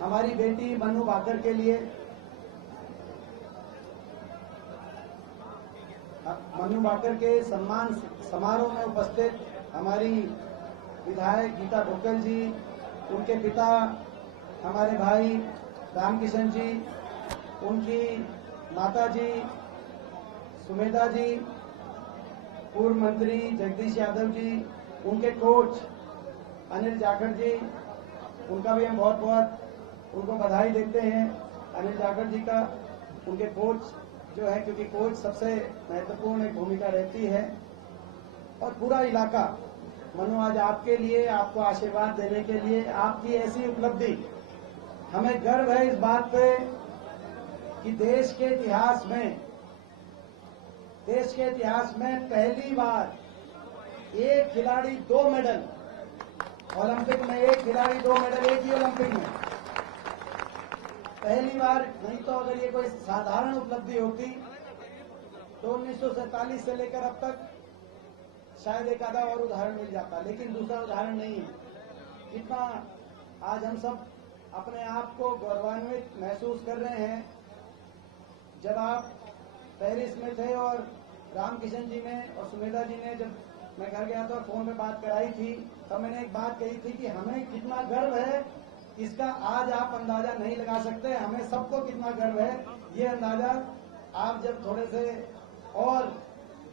हमारी बेटी मनु भाकर के लिए, मनु भाकर के सम्मान समारोह में उपस्थित हमारी विधायक गीता भुक्कल जी, उनके पिता हमारे भाई रामकिशन जी, उनकी माता जी सुमेधा जी, पूर्व मंत्री जगदीश यादव जी, उनके कोच अनिल जाखड़ जी, उनका भी हम बहुत बहुत उनको बधाई देते हैं। अनिल जाखड़ जी का, उनके कोच जो है, क्योंकि कोच सबसे महत्वपूर्ण एक भूमिका रहती है। और पूरा इलाका, मनु आज आपके लिए, आपको आशीर्वाद देने के लिए, आपकी ऐसी उपलब्धि, हमें गर्व है इस बात पे कि देश के इतिहास में पहली बार एक खिलाड़ी 2 मेडल, ओलंपिक में एक खिलाड़ी 2 मेडल, एक ही ओलंपिक में पहली बार। नहीं तो अगर ये कोई साधारण उपलब्धि होती तो 1947 से लेकर अब तक शायद एक आधा और उदाहरण मिल जाता, लेकिन दूसरा उदाहरण नहीं है। कितना आज हम सब अपने आप को गौरवान्वित महसूस कर रहे हैं। जब आप पेरिस में थे और रामकिशन जी ने और सुमेधा जी ने, जब मैं घर गया था और फोन पे बात कराई थी, तब मैंने एक बात कही थी कि हमें कितना गर्व है, इसका आज आप अंदाजा नहीं लगा सकते। हमें सबको कितना गर्व है, ये अंदाजा आप जब थोड़े से और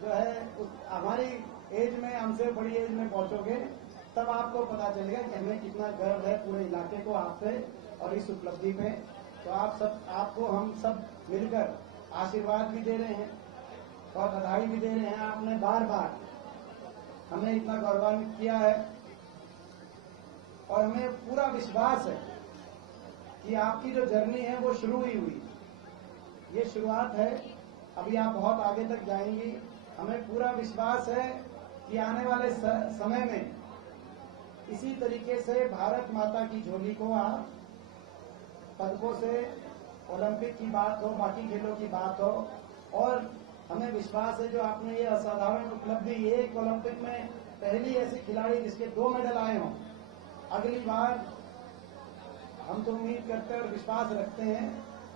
जो है हमारी एज में, हमसे बड़ी एज में पहुंचोगे, तब आपको पता चलेगा कि हमें कितना गर्व है पूरे इलाके को आप पे और इस उपलब्धि पे। तो आपको हम सब मिलकर आशीर्वाद भी दे रहे हैं और बधाई भी दे रहे हैं। आपने बार बार हमें इतना गौरवान्वित किया है और हमें पूरा विश्वास है कि आपकी जो जर्नी है वो शुरू ही हुई, ये शुरुआत है, अभी आप बहुत आगे तक जाएंगी। हमें पूरा विश्वास है कि आने वाले समय में इसी तरीके से भारत माता की झोली को आप पदकों से, ओलंपिक की बात हो, बाकी खेलों की बात हो, और हमें विश्वास है जो आपने ये असाधारण उपलब्धि, एक ओलंपिक में पहली ऐसी खिलाड़ी जिसके 2 मेडल आए हों, अगली बार हम तो उम्मीद करते हैं और विश्वास रखते हैं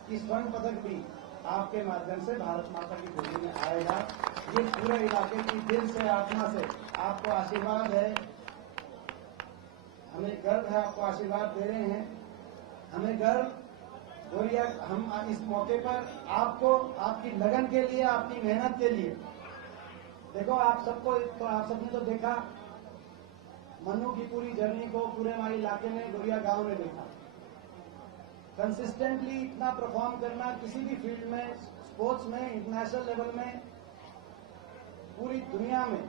कि स्वर्ण पदक भी आपके माध्यम से भारत माता की झोली में आएगा। ये पूरे इलाके की दिल से, आत्मा से आपको आशीर्वाद है। हमें गर्व है, आपको आशीर्वाद दे रहे हैं। हमें गर्व गोरिया, हम इस मौके पर आपको, आपकी लगन के लिए, आपकी मेहनत के लिए, देखो आप सबको, तो आप सबने तो देखा मनु की पूरी जर्नी को, पूरे हमारे इलाके में, गोरिया गांव में देखा। कंसिस्टेंटली इतना परफॉर्म करना किसी भी फील्ड में, स्पोर्ट्स में, इंटरनेशनल लेवल में, पूरी दुनिया में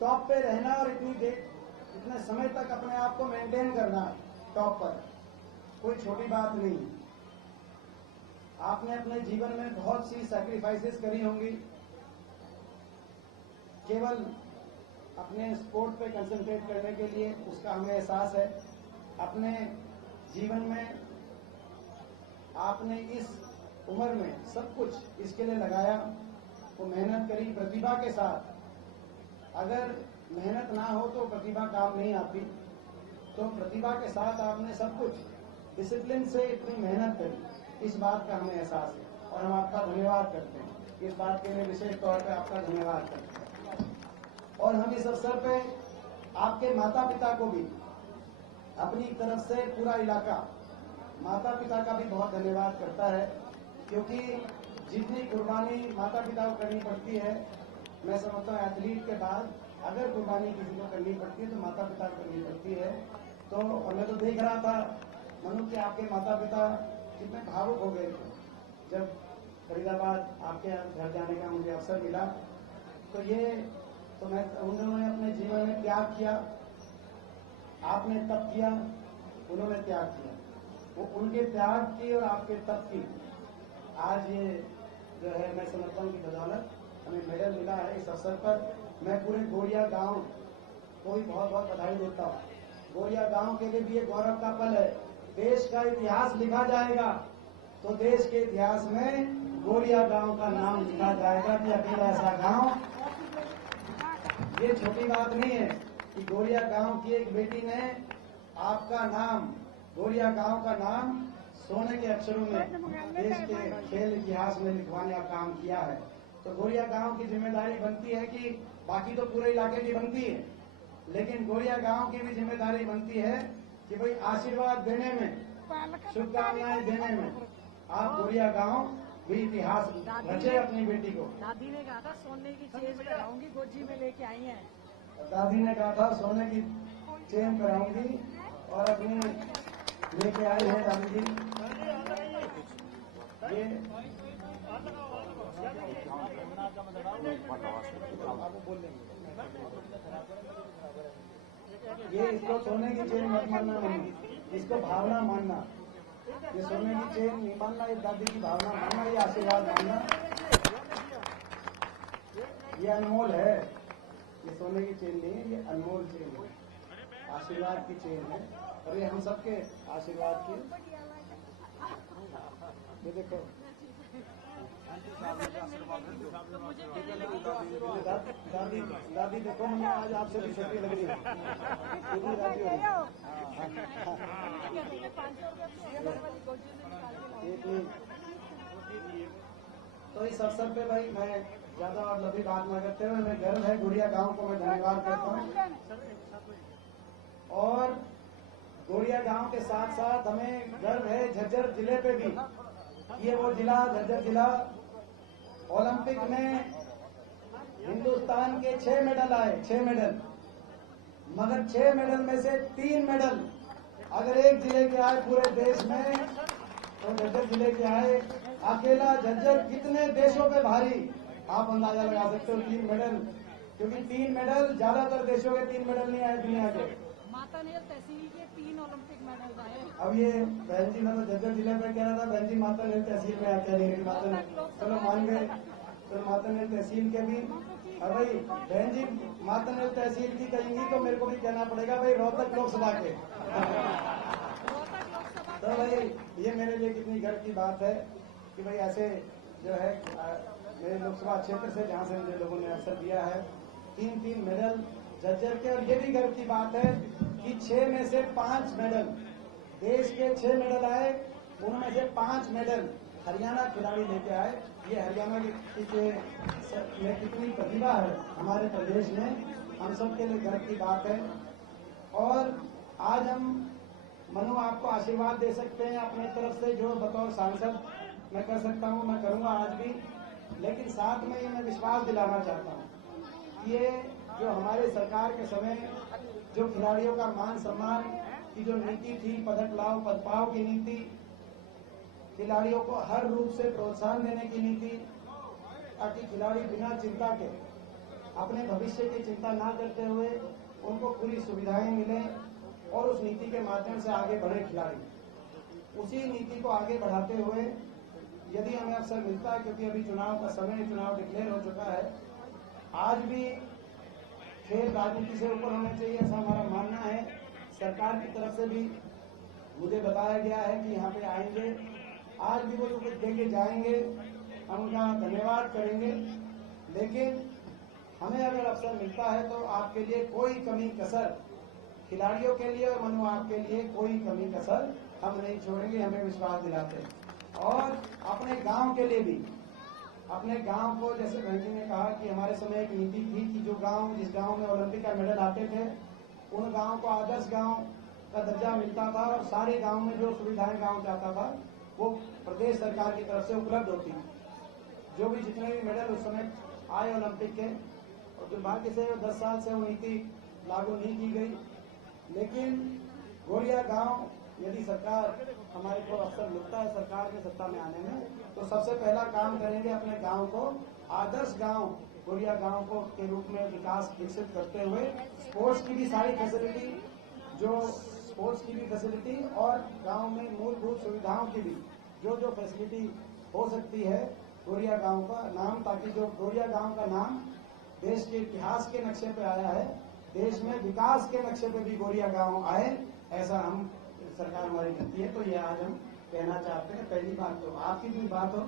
टॉप पे रहना और इतने समय तक अपने आप को मेंटेन करना टॉप पर, कोई छोटी बात नहीं। आपने अपने जीवन में बहुत सी सैक्रिफाइसेस करी होंगी, केवल अपने स्पोर्ट पे कंसंट्रेट करने के लिए, उसका हमें एहसास है। अपने जीवन में आपने इस उम्र में सब कुछ इसके लिए लगाया, वो मेहनत करी प्रतिभा के साथ। अगर मेहनत ना हो तो प्रतिभा काम नहीं आती, तो प्रतिभा के साथ आपने सब कुछ डिसिप्लिन से इतनी मेहनत करी, इस बात का हमें एहसास है और हम आपका धन्यवाद करते हैं। इस बात के लिए विशेष तौर पर आपका धन्यवाद करते हैं। और हम इस अवसर पे आपके माता पिता को भी अपनी तरफ से, पूरा इलाका माता पिता का भी बहुत धन्यवाद करता है, क्योंकि जितनी कुर्बानी माता पिता को करनी पड़ती है, मैं समझता हूँ एथलीट के बाद अगर कुर्बानी किसी को करनी पड़ती है तो माता पिता को करनी पड़ती है। तो और मैं तो देख रहा था मनु के आपके माता पिता कितने भावुक हो गए थे जब फरीदाबाद आपके घर जाने का मुझे अवसर मिला। तो ये तो मैं, उन्होंने अपने जीवन में त्याग किया, आपने तप किया, उन्होंने त्याग किया, वो उनके त्याग की और आपके तप की आज ये जो है, मैं समझता हूँ कि बदौलत हमें मेडल मिला है। इस अवसर पर मैं पूरे गोरिया गांव को भी बहुत बहुत बधाई देता हूँ। गोरिया गांव के लिए भी ये गौरव का पल है। देश का इतिहास लिखा जाएगा तो देश के इतिहास में गोरिया गांव का नाम लिखा जाएगा कि अकेला ऐसा गांव, ये छोटी बात नहीं है कि गोरिया गांव की एक बेटी ने आपका नाम गोरिया गांव का नाम सोने के अक्षरों में देश के खेल इतिहास में लिखवाने का काम किया है। तो गोरिया गांव की जिम्मेदारी बनती है कि बाकी तो पूरे इलाके की बनती है, लेकिन गोरिया गांव की भी जिम्मेदारी बनती है कि भाई आशीर्वाद देने में, शुभकामनाएं देने में आप गोरिया गांव भी इतिहास रचे अपनी बेटी को। दादी ने कहा था सोने की चेन कराऊंगी, गोजी में लेके आई है। दादी ने कहा था सोने की चेन कराऊंगी और अपनी लेके आई है दादी जी। ये इसको सोने की चेन मत मानना, नहीं, इसको भावना मानना। ये सोने की चेन नहीं मानना, ये दादी की भावना मानना, ये आशीर्वाद मानना। ये अनमोल है, ये सोने की चेन नहीं है, ये अनमोल चेन है, आशीर्वाद की चेन है और ये हम सबके आशीर्वाद की। ये देखो दादी, दादी देखो मैं आज आपसे भी छोटी लग रही है। तो इस अवसर पे भाई मैं ज्यादा और लंबी बात न करते हुए, मैं गर्व है गोरिया गांव को मैं धन्यवाद करता हूँ। और गोरिया गांव के साथ साथ हमें गर्व है झज्जर जिले पे भी। ये वो जिला, झज्जर जिला ओलंपिक में हिंदुस्तान के 6 मेडल आए, 6 मेडल, मगर 6 मेडल में से 3 मेडल अगर एक जिले के आए पूरे देश में तो झज्जर जिले के आए। अकेला झज्जर कितने देशों पे भारी, आप अंदाजा लगा सकते हो 3 मेडल, क्योंकि 3 मेडल ज्यादातर देशों के 3 मेडल नहीं आए दुनिया के। माता नेर तहसील के 3 ओलंपिक मेडल आए। अब ये बहन जी, मतलब झज्जर जिले में कह रहा था बहन जी माता नेर तहसील में क्या नहीं, माता नेर, चलो मान गए, तो माता नेर तहसील के भी। अब भाई बहन जी माता नेर तहसील की कहेंगी तो मेरे को भी कहना पड़ेगा भाई रोहतक लोकसभा के। तो भाई ये मेरे लिए कितनी गर्व की बात है कि भाई ऐसे जो है मेरे लोकसभा क्षेत्र से जहाँ से मुझे लोगों ने अवसर दिया है 3 मेडल झज्जर के। और ये भी गर्व की बात है कि 6 में से 5 मेडल, देश के 6 मेडल आए, उनमें से 5 मेडल हरियाणा खिलाड़ी लेके आए। ये हरियाणा में कितनी प्रतिभा है हमारे प्रदेश में, हम सब के लिए गर्व की बात है। और आज हम मनु आपको आशीर्वाद दे सकते हैं अपनी तरफ से, जो बतौर सांसद मैं कर सकता हूँ, मैं करूँगा आज भी। लेकिन साथ में ये मैं विश्वास दिलाना चाहता हूँ कि ये जो हमारे सरकार के समय जो खिलाड़ियों का मान सम्मान की जो नीति थी, पदक लाओ पद पाओ की नीति, खिलाड़ियों को हर रूप से प्रोत्साहन देने की नीति, ताकि खिलाड़ी बिना चिंता के, अपने भविष्य की चिंता ना करते हुए उनको पूरी सुविधाएं मिलें और उस नीति के माध्यम से आगे बढ़े खिलाड़ी। उसी नीति को आगे बढ़ाते हुए यदि हमें अवसर मिलता है, क्योंकि अभी चुनाव का समय, चुनाव डिक्लेयर हो चुका है, आज भी खेल राजनीति से ऊपर होने चाहिए ऐसा हमारा मानना है। सरकार की तरफ से भी मुझे बताया गया है कि यहाँ पे आएंगे, आज भी वो जो कुछ देके जाएंगे हम उनका धन्यवाद करेंगे। लेकिन हमें अगर अवसर मिलता है तो आपके लिए कोई कमी कसर, खिलाड़ियों के लिए और मनु आपके लिए कोई कमी कसर हम नहीं छोड़ेंगे, हमें विश्वास दिलाते हैं। और अपने गांव के लिए भी, अपने गांव को, जैसे बहन जी ने कहा कि हमारे समय एक नीति थी कि जो गांव, जिस गांव में ओलंपिक का मेडल आते थे उन गांव को आदर्श गांव का दर्जा मिलता था और सारे गांव में जो सुविधाएं गांव चाहता था वो प्रदेश सरकार की तरफ से उपलब्ध होती थी। जो भी जितने भी मेडल उस समय आए ओलंपिक के, और दुर्भाग्य से 10 साल से वो नीति लागू नहीं की गई। लेकिन गोरिया गांव, यदि सरकार, हमारे को अवसर मिलता है सरकार में सत्ता में आने में, तो सबसे पहला काम करेंगे अपने गांव को आदर्श गांव, गोरिया गांव को के रूप में विकास विकसित करते हुए स्पोर्ट्स की भी सारी फैसिलिटी, जो स्पोर्ट्स की भी फैसिलिटी और गांव में मूलभूत सुविधाओं की भी जो फैसिलिटी हो सकती है गोरिया गांव का नाम, ताकि जो गोरिया गांव का नाम देश के इतिहास के नक्शे पे आया है, देश में विकास के नक्शे पे भी गोरिया गांव आए, ऐसा हम सरकार हमारी करती है। तो ये आज हम कहना चाहते हैं। पहली बात तो आपकी भी बात हो